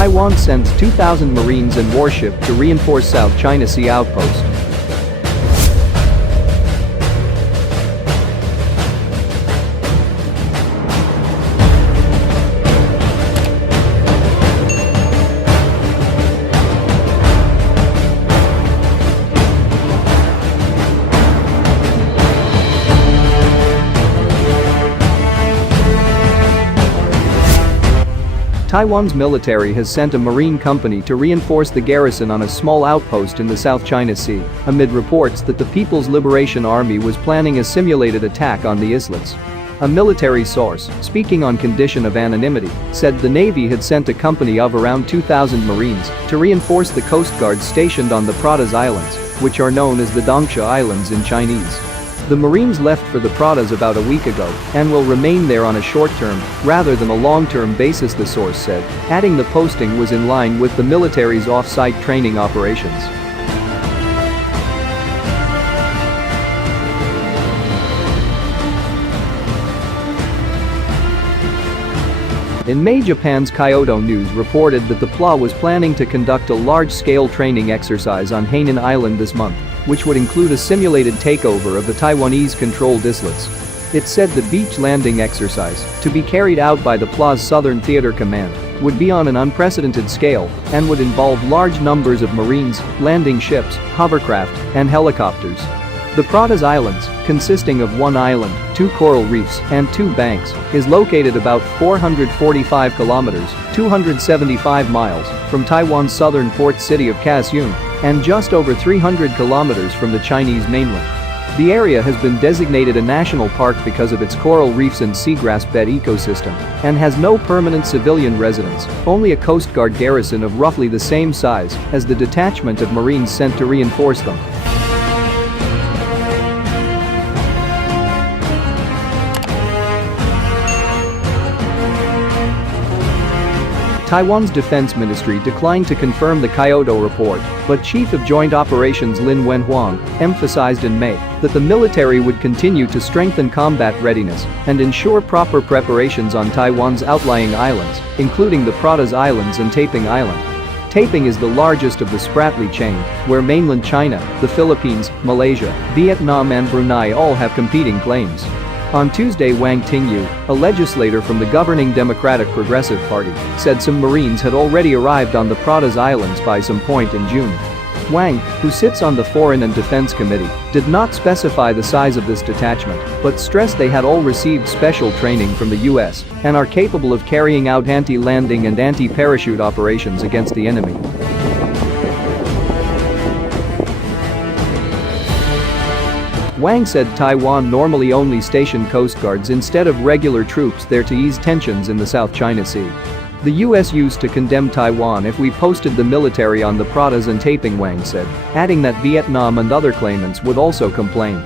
Taiwan sends 2,000 Marines and warship to reinforce South China Sea outpost. Taiwan's military has sent a marine company to reinforce the garrison on a small outpost in the South China Sea, amid reports that the People's Liberation Army was planning a simulated attack on the islets. A military source, speaking on condition of anonymity, said the Navy had sent a company of around 2,000 Marines to reinforce the Coast Guard stationed on the Pratas Islands, which are known as the Dongsha Islands in Chinese. The Marines left for the Pratas about a week ago and will remain there on a short-term, rather than a long-term basis, the source said, adding the posting was in line with the military's off-site training operations. In May, Japan's Kyodo News reported that the PLA was planning to conduct a large-scale training exercise on Hainan Island this month, which would include a simulated takeover of the Taiwanese-controlled islets. It said the beach landing exercise, to be carried out by the PLA's Southern Theater Command, would be on an unprecedented scale and would involve large numbers of Marines, landing ships, hovercraft, and helicopters. The Pratas Islands, consisting of one island, 2 coral reefs, and 2 banks, is located about 445 kilometers (275 miles) from Taiwan's southern port city of Kaohsiung and just over 300 kilometers from the Chinese mainland. The area has been designated a national park because of its coral reefs and seagrass bed ecosystem and has no permanent civilian residents, only a Coast Guard garrison of roughly the same size as the detachment of Marines sent to reinforce them. Taiwan's defense ministry declined to confirm the Kyodo report, but Chief of Joint Operations Lin Wenhuang emphasized in May that the military would continue to strengthen combat readiness and ensure proper preparations on Taiwan's outlying islands, including the Pratas Islands and Taiping Island. Taiping is the largest of the Spratly chain, where mainland China, the Philippines, Malaysia, Vietnam and Brunei all have competing claims. On Tuesday, Wang Tingyu, a legislator from the governing Democratic Progressive Party, said some Marines had already arrived on the Pratas Islands by some point in June. Wang, who sits on the Foreign and Defense Committee, did not specify the size of this detachment, but stressed they had all received special training from the US and are capable of carrying out anti-landing and anti-parachute operations against the enemy. Wang said Taiwan normally only stationed Coast Guards instead of regular troops there to ease tensions in the South China Sea. The US used to condemn Taiwan if we posted the military on the Pratas and Taiping, Wang said, adding that Vietnam and other claimants would also complain.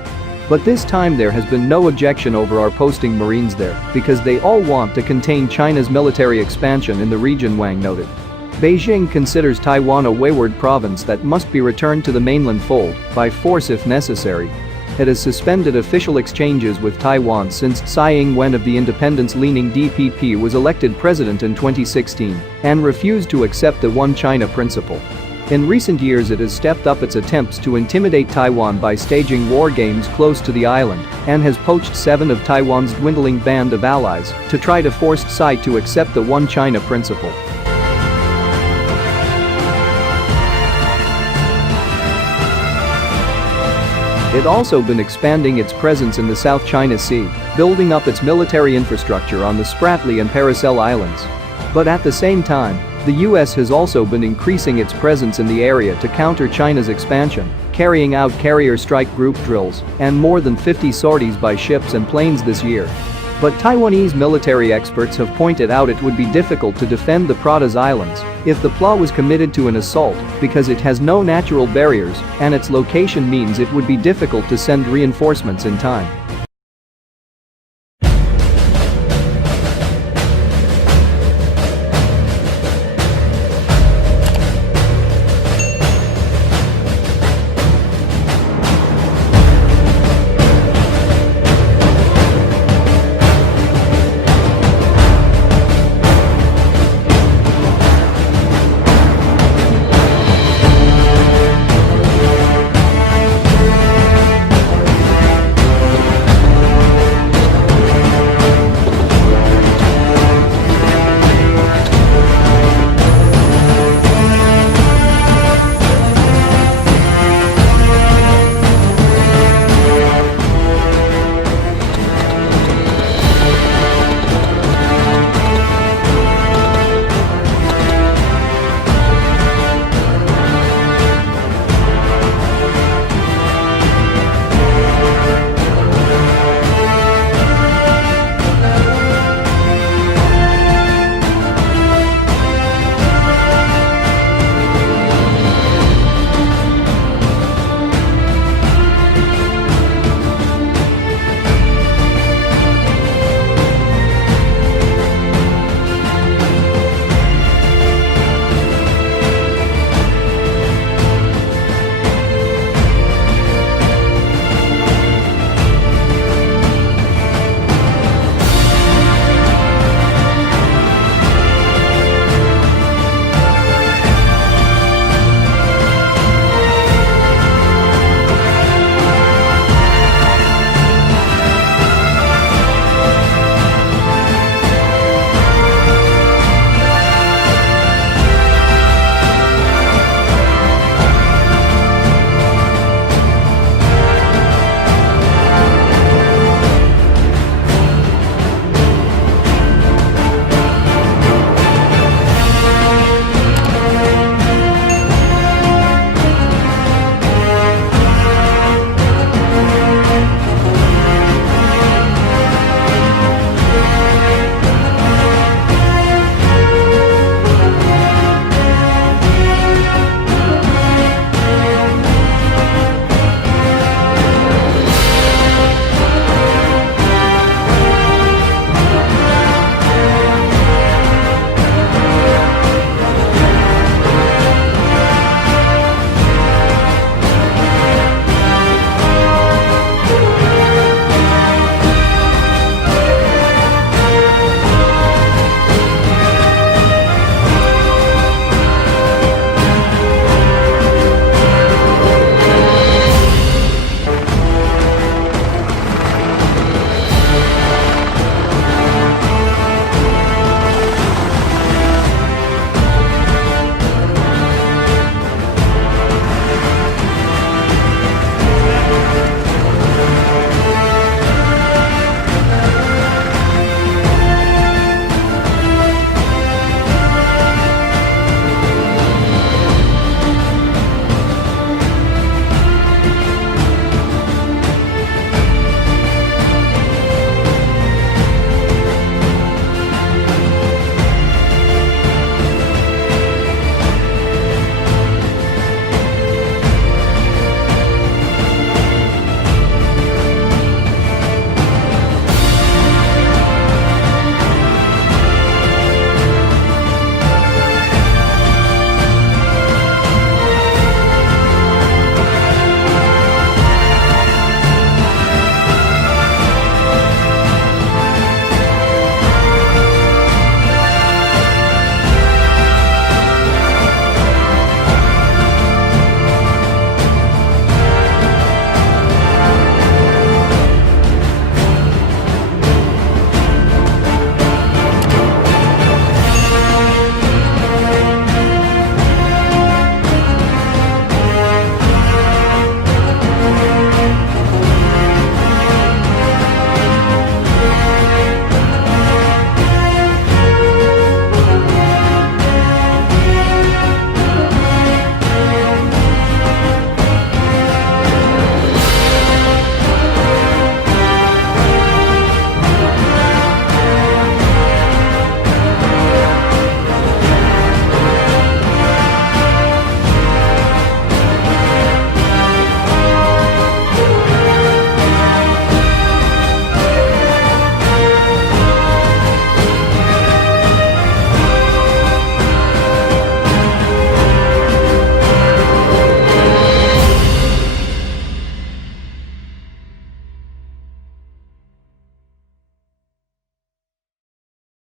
But this time there has been no objection over our posting Marines there because they all want to contain China's military expansion in the region, Wang noted. Beijing considers Taiwan a wayward province that must be returned to the mainland fold by force if necessary. It has suspended official exchanges with Taiwan since Tsai Ing-wen of the independence-leaning DPP was elected president in 2016 and refused to accept the One China principle. In recent years it has stepped up its attempts to intimidate Taiwan by staging war games close to the island and has poached 7 of Taiwan's dwindling band of allies to try to force Tsai to accept the One China principle. It also been expanding its presence in the South China Sea, building up its military infrastructure on the Spratly and Paracel Islands. But at the same time, the US has also been increasing its presence in the area to counter China's expansion, carrying out carrier strike group drills and more than 50 sorties by ships and planes this year. But Taiwanese military experts have pointed out it would be difficult to defend the Pratas Islands if the PLA was committed to an assault because it has no natural barriers and its location means it would be difficult to send reinforcements in time.